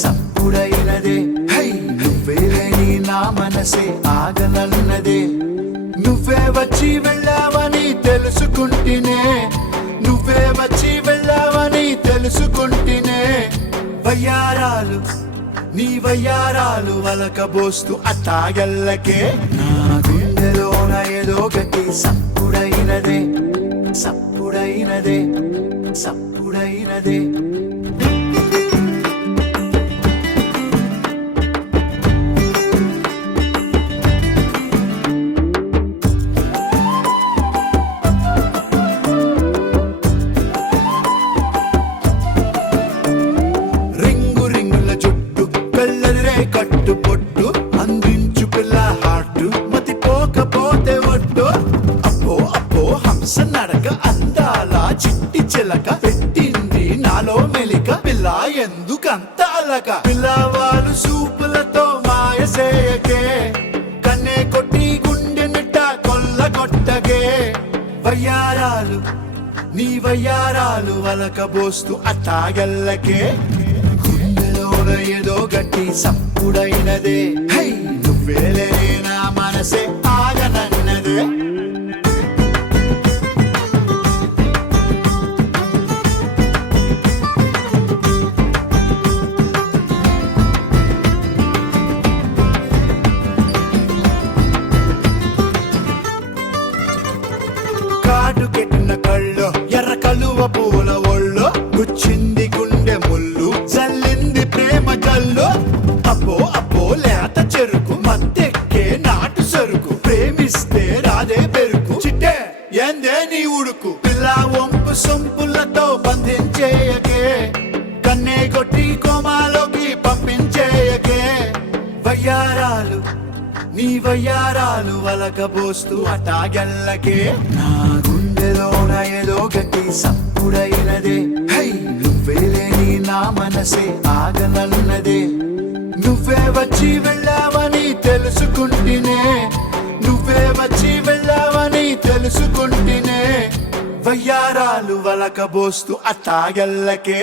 సప్పుడైనదే నువ్వేలేని నా మనసే ఆగనన్నదే నువ్వే వచ్చి వెళ్ళావని తెలుసుకుంటేనే నువ్వే వచ్చి వెళ్ళావని తెలుసుకుంటేనే వయ్యారాలు నీ వయ్యారాలు వలకబోస్తూ అట్టాగల్లకే నా గుండెలోన ఏదో గట్టి సప్పుడైనదే సప్పుడైనదే సప్పుడైనదే కట్టు పొట్టు అందించు పిల్ల హార్ట్ మతి పోకపోతే ఒట్టు అప్పో అప్పో హంస నడక అందాల చిట్టి చిలక పెట్టింది నాలో మెలిక పిల్ల ఎందుకంత అలక పిల్లవాళ్ళు సూపులతో మాయసేయకే కన్నే కొట్టి గుండె నిట్ట కొల్ల కొట్టగే వయ్యారాలు నీ వయ్యారాలు వలకబోస్తూ అట్టాగల్లకే ఏదో గట్టి సప్పుడైనదే నువ్వేలే నా మనసే ఆగనన్నదే కాటు కెట్టిన కళ్ళు ఎర్ర కలువ పూల ఒళ్ళు గుచ్చింది గుండె ముళ్ళు జల్లింది ప్రేమ జల్లు అబ్బో అబ్బో లేత చెరుకు మత్తెక్కే నాటు సరుకు ప్రేమిస్తే రాదే పెరుకు చిట్టే ఏందే నీ ఉడుకు పిల్ల వంపు సొంపులతో బంధించేయకే కన్నే కొట్టి కోమాలోకి పంపించేయకే వయ్యారాలు నీ వయ్యారాలు వలకబోస్తూ అటాగల్లకే నా గుండెలోన ఏదో గట్టి సప్పుడైనదే నువ్వేలేని నా మనసే ఆగనన్నదే నువ్వే వచ్చి వెళ్ళావని తెలుసుకుంటేనే నువ్వే వచ్చి వెళ్ళావని తెలుసుకుంటేనే వయ్యారాలు వలకబోస్తూ అట్టాగల్లకే